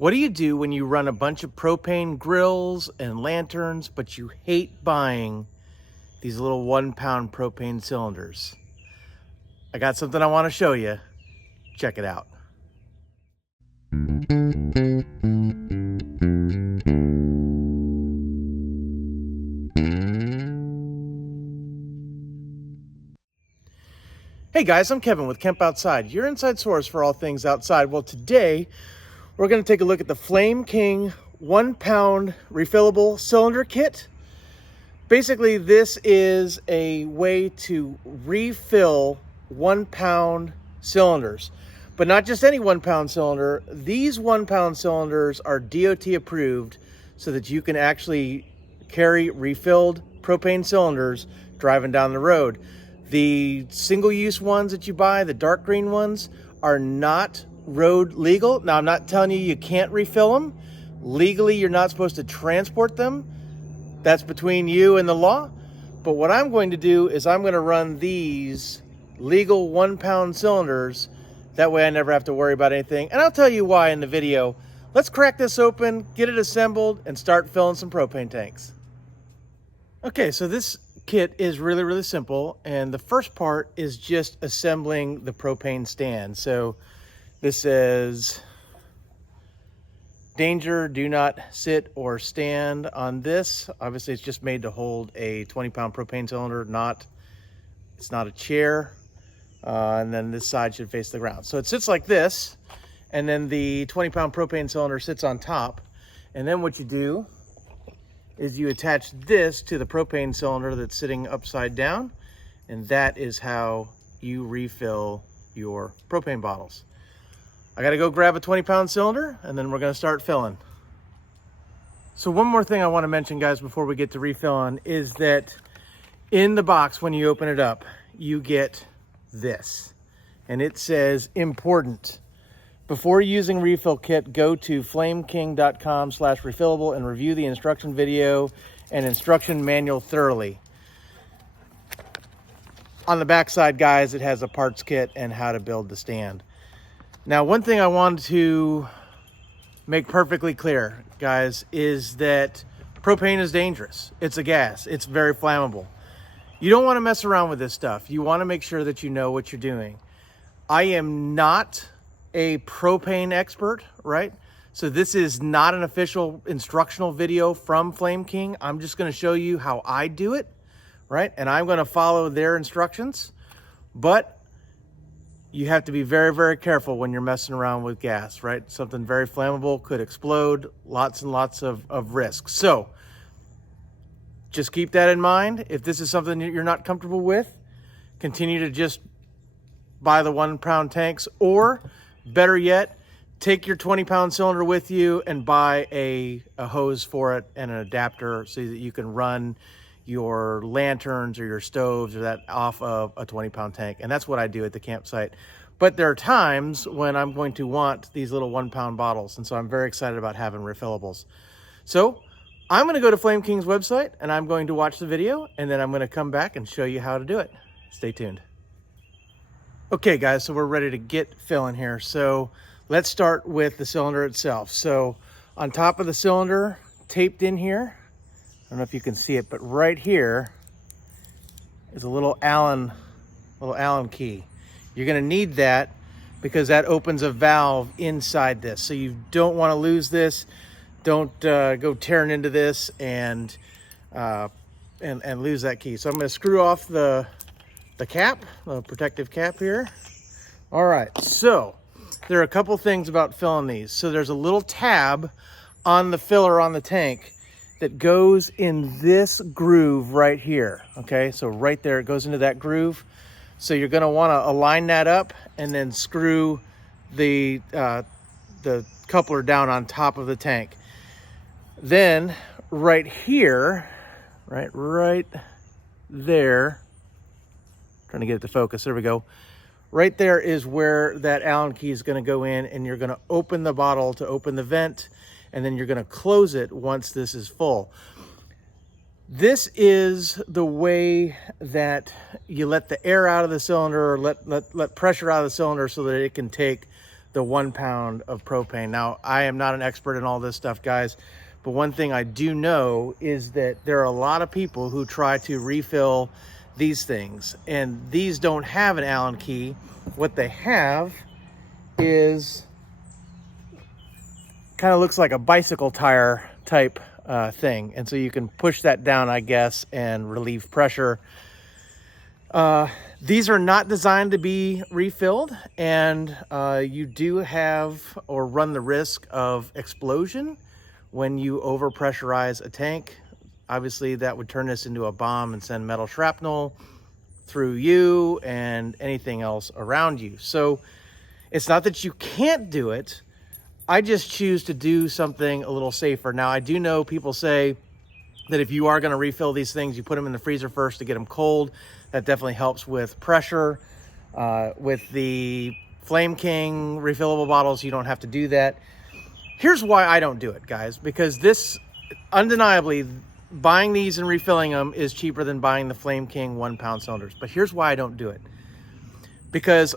What do you do when you run a bunch of propane grills and lanterns, but you hate buying these little 1-pound propane cylinders? I got something I want to show you. Check it out. Hey guys, I'm Kevin with Kemp Outside, your inside source for all things outside. Well, today we're going to take a look at the Flame King 1-pound refillable cylinder kit. Basically, this is a way to refill 1-pound cylinders, but not just any 1-pound cylinder. These 1-pound cylinders are DOT approved so that you can actually carry refilled propane cylinders driving down the road. The single-use ones that you buy, the dark green ones, are not road legal. Now, I'm not telling you can't refill them. Legally, you're not supposed to transport them. That's between you and the law. But what I'm going to do is I'm going to run these legal 1-pound cylinders. That way I never have to worry about anything. And I'll tell you why in the video. Let's crack this open, get it assembled, and start filling some propane tanks. Okay, so this kit is really simple, and the first part is just assembling the propane stand. So this says, danger, do not sit or stand on this. Obviously it's just made to hold a 20-pound propane cylinder, it's not a chair. And then this side should face the ground. So it sits like this, and then the 20-pound propane cylinder sits on top. And then what you do is you attach this to the propane cylinder that's sitting upside down, and that is how you refill your propane bottles. I gotta go grab a 20-pound cylinder, and then we're gonna start filling. So one more thing I wanna mention, guys, before we get to refilling, is that in the box, when you open it up, you get this, and it says important. Before using refill kit, go to flameking.com/refillable and review the instruction video and instruction manual thoroughly. On the back side, guys, it has a parts kit and how to build the stand. Now, one thing I wanted to make perfectly clear, guys, is that propane is dangerous. It's a gas. It's very flammable. You don't want to mess around with this stuff. You want to make sure that you know what you're doing. I am not a propane expert, right? So this is not an official instructional video from Flame King. I'm just going to show you how I do it, right? And I'm going to follow their instructions. But you have to be very careful when you're messing around with gas, right? Something very flammable could explode, lots and lots of risks. So just keep that in mind. If this is something that you're not comfortable with, continue to just buy the 1-pound tanks, or better yet, take your 20-pound cylinder with you and buy a hose for it and an adapter so that you can run your lanterns or your stoves or that off of a 20-pound tank. And that's what I do at the campsite. But there are times when I'm going to want these little 1-pound bottles, and so I'm very excited about having refillables. So I'm going to go to Flame King's website and I'm going to watch the video, and then I'm going to come back and show you how to do it. Stay tuned. Okay guys, so we're ready to get filling here. So let's start with the cylinder itself. So on top of the cylinder, taped in here, I don't know if you can see it, but right here is a little Allen key. You're gonna need that because that opens a valve inside this. So you don't wanna lose this. Don't go tearing into this and lose that key. So I'm gonna screw off the cap, the protective cap here. All right, so there are a couple things about filling these. So there's a little tab on the filler on the tank that goes in this groove right here. Okay, so right there, it goes into that groove. So you're gonna wanna align that up and then screw the coupler down on top of the tank. Then right here, right there, trying to get it to focus, there we go. Right there is where that Allen key is gonna go in, and you're gonna open the bottle to open the vent, and then you're gonna close it once this is full. This is the way that you let the air out of the cylinder, or let pressure out of the cylinder so that it can take the 1 pound of propane. Now, I am not an expert in all this stuff, guys, but one thing I do know is that there are a lot of people who try to refill these things, and these don't have an Allen key. What they have is kind of looks like a bicycle tire type thing, and so you can push that down, I guess, and relieve pressure. These are not designed to be refilled, and you do have or run the risk of explosion when you overpressurize a tank. Obviously, that would turn this into a bomb and send metal shrapnel through you and anything else around you. So it's not that you can't do it. I just choose to do something a little safer. Now, I do know people say that if you are going to refill these things, you put them in the freezer first to get them cold. That definitely helps with pressure. With the Flame King refillable bottles, you don't have to do that. Here's why I don't do it, guys, because this, undeniably, buying these and refilling them is cheaper than buying the Flame King 1 pound cylinders. But here's why I don't do it. Because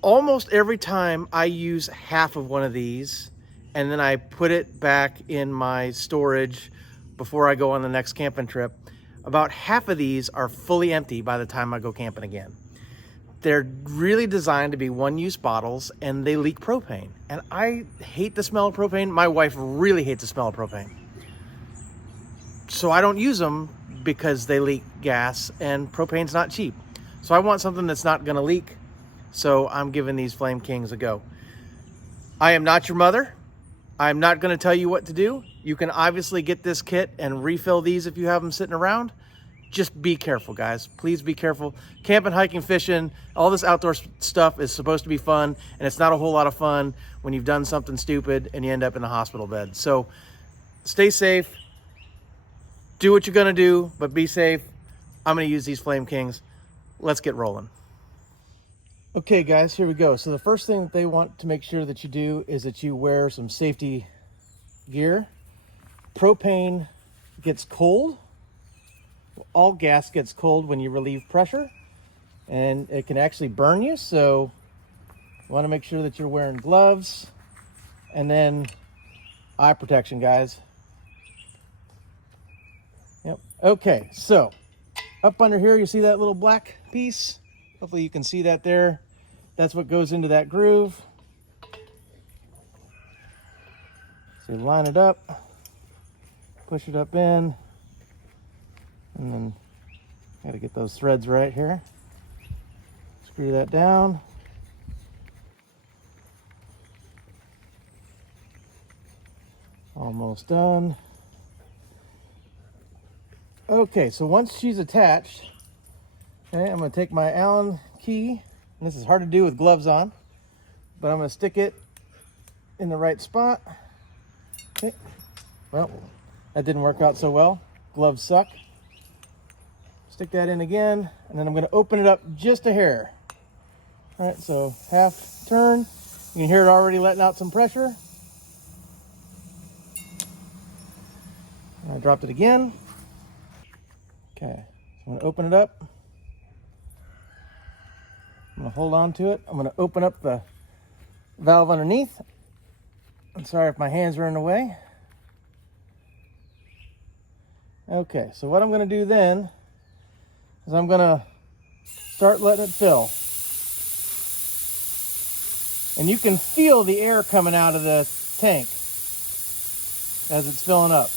almost every time I use half of one of these and then I put it back in my storage before I go on the next camping trip, about half of these are fully empty by the time I go camping again. They're really designed to be one-use bottles, and they leak propane. And I hate the smell of propane. My wife really hates the smell of propane. So I don't use them because they leak gas, and propane's not cheap. So I want something that's not gonna leak. So I'm giving these Flame Kings a go. I am not your mother. I'm not gonna tell you what to do. You can obviously get this kit and refill these if you have them sitting around. Just be careful, guys. Please be careful. Camping, hiking, fishing, all this outdoor stuff is supposed to be fun, and it's not a whole lot of fun when you've done something stupid and you end up in the hospital bed. So stay safe. Do what you're gonna do, but be safe. I'm gonna use these Flame Kings. Let's get rolling. Okay, guys, here we go. So the first thing that they want to make sure that you do is that you wear some safety gear. Propane gets cold. All gas gets cold when you relieve pressure, and it can actually burn you. So you want to make sure that you're wearing gloves, and then eye protection, guys. Yep. Okay, so up under here, you see that little black piece? Hopefully you can see that there. That's what goes into that groove. So you line it up, push it up in, and then got to get those threads right here. Screw that down. Almost done. Okay, so once she's attached, okay, I'm going to take my Allen key, and this is hard to do with gloves on, but I'm going to stick it in the right spot. Okay. Well, that didn't work out so well. Gloves suck. Stick that in again, and then I'm going to open it up just a hair. All right, so half turn. You can hear it already letting out some pressure. And I dropped it again. Okay, so I'm going to open it up. I'm going to hold on to it. I'm going to open up the valve underneath. I'm sorry if my hands are in the way. Okay, so what I'm going to do then is I'm going to start letting it fill. And you can feel the air coming out of the tank as it's filling up.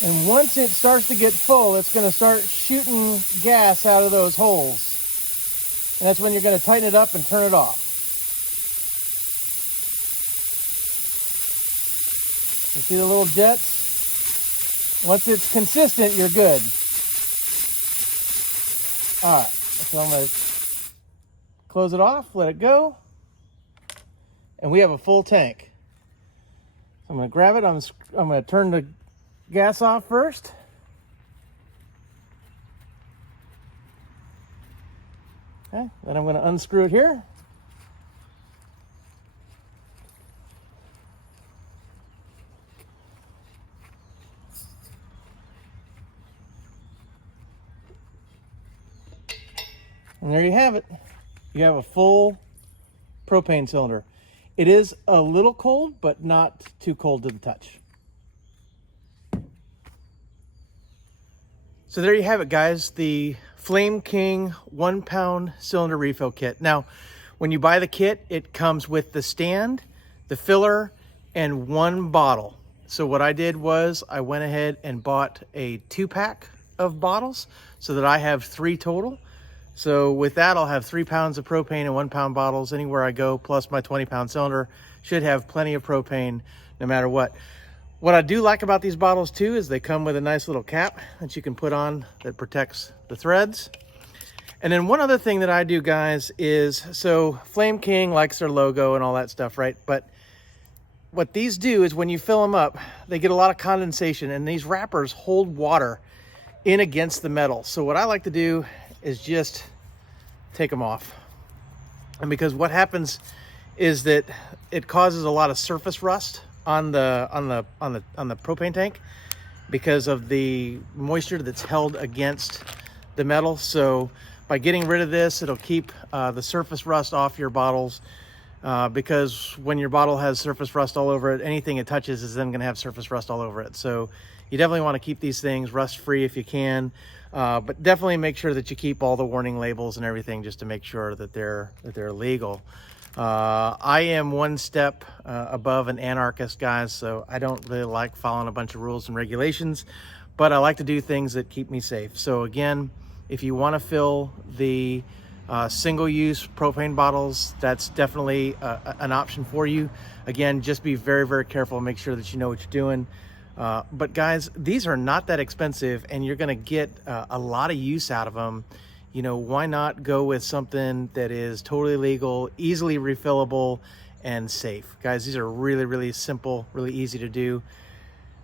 And once it starts to get full, it's going to start shooting gas out of those holes. And that's when you're going to tighten it up and turn it off. You see the little jets? Once it's consistent, you're good. All right, so I'm going to close it off, let it go. And we have a full tank. So I'm going to grab it. I'm going to turn the gas off first. Okay, then I'm going to unscrew it here. And there you have it. You have a full propane cylinder. It is a little cold, but not too cold to the touch. So there you have it, guys. The Flame King 1 pound cylinder refill kit. Now, when you buy the kit, it comes with the stand, the filler, and 1 bottle. So what I did was I went ahead and bought a 2-pack of bottles so that I have 3 total. So with that, I'll have 3 pounds of propane in 1 pound bottles anywhere I go, plus my 20-pound cylinder. Should have plenty of propane no matter what. What I do like about these bottles too is they come with a nice little cap that you can put on that protects the threads. And then one other thing that I do, guys, is, so Flame King likes their logo and all that stuff, right? But what these do is when you fill them up, they get a lot of condensation, and these wrappers hold water in against the metal. So what I like to do is just take them off. And because what happens is that it causes a lot of surface rust on the propane tank because of the moisture that's held against the metal. So by getting rid of this, it'll keep the surface rust off your bottles, because when your bottle has surface rust all over it, anything it touches is then going to have surface rust all over it. So you definitely want to keep these things rust free if you can, but definitely make sure that you keep all the warning labels and everything just to make sure that they're legal. I am 1 step above an anarchist, guys, so I don't really like following a bunch of rules and regulations, but I like to do things that keep me safe. So again, if you want to fill the single-use propane bottles, that's definitely an option for you. Again, just be very, very careful. Make sure that you know what you're doing. But guys, these are not that expensive, and you're going to get a lot of use out of them. You know, why not go with something that is totally legal, easily refillable, and safe? Guys, these are really, really simple, really easy to do.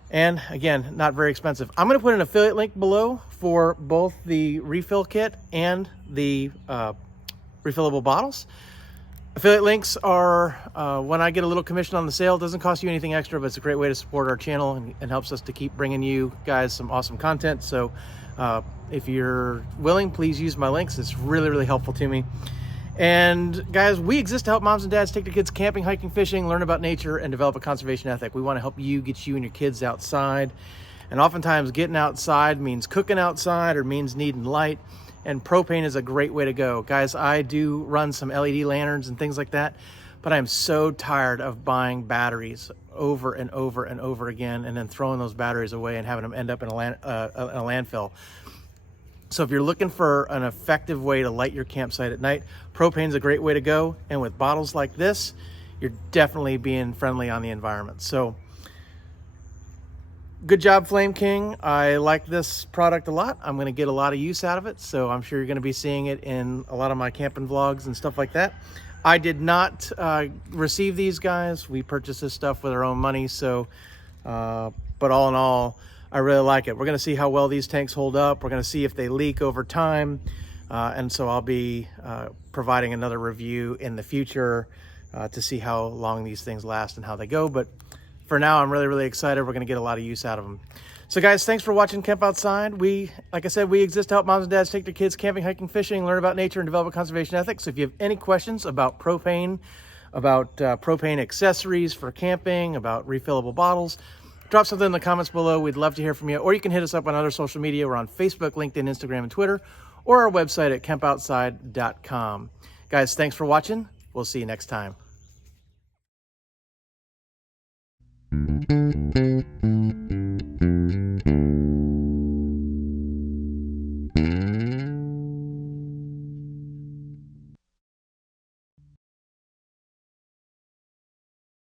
And again, not very expensive. I'm going to put an affiliate link below for both the refill kit and the refillable bottles. Affiliate links are when I get a little commission on the sale. It doesn't cost you anything extra, but it's a great way to support our channel and helps us to keep bringing you guys some awesome content. So if you're willing, please use my links. It's really, really helpful to me. And guys, we exist to help moms and dads take their kids camping, hiking, fishing, learn about nature, and develop a conservation ethic. We want to help you get you and your kids outside. And oftentimes getting outside means cooking outside or means needing light. And propane is a great way to go. Guys, I do run some LED lanterns and things like that, but I'm so tired of buying batteries over and over and over again and then throwing those batteries away and having them end up in a landfill. So if you're looking for an effective way to light your campsite at night, propane's a great way to go. And with bottles like this, you're definitely being friendly on the environment. So good job, Flame King. I like this product a lot. I'm going to get a lot of use out of it. So I'm sure you're going to be seeing it in a lot of my camping vlogs and stuff like that. I did not receive these, guys. We purchased this stuff with our own money. So, but all in all, I really like it. We're going to see how well these tanks hold up. We're going to see if they leak over time. And so I'll be providing another review in the future to see how long these things last and how they go. But for now, I'm really, really excited. We're going to get a lot of use out of them. So guys, thanks for watching Camp Outside. Like I said, we exist to help moms and dads take their kids camping, hiking, fishing, learn about nature, and develop a conservation ethic. So if you have any questions about propane, about propane accessories for camping, about refillable bottles, drop something in the comments below. We'd love to hear from you. Or you can hit us up on other social media. We're on Facebook, LinkedIn, Instagram, and Twitter, or our website at campoutside.com. Guys, thanks for watching. We'll see you next time.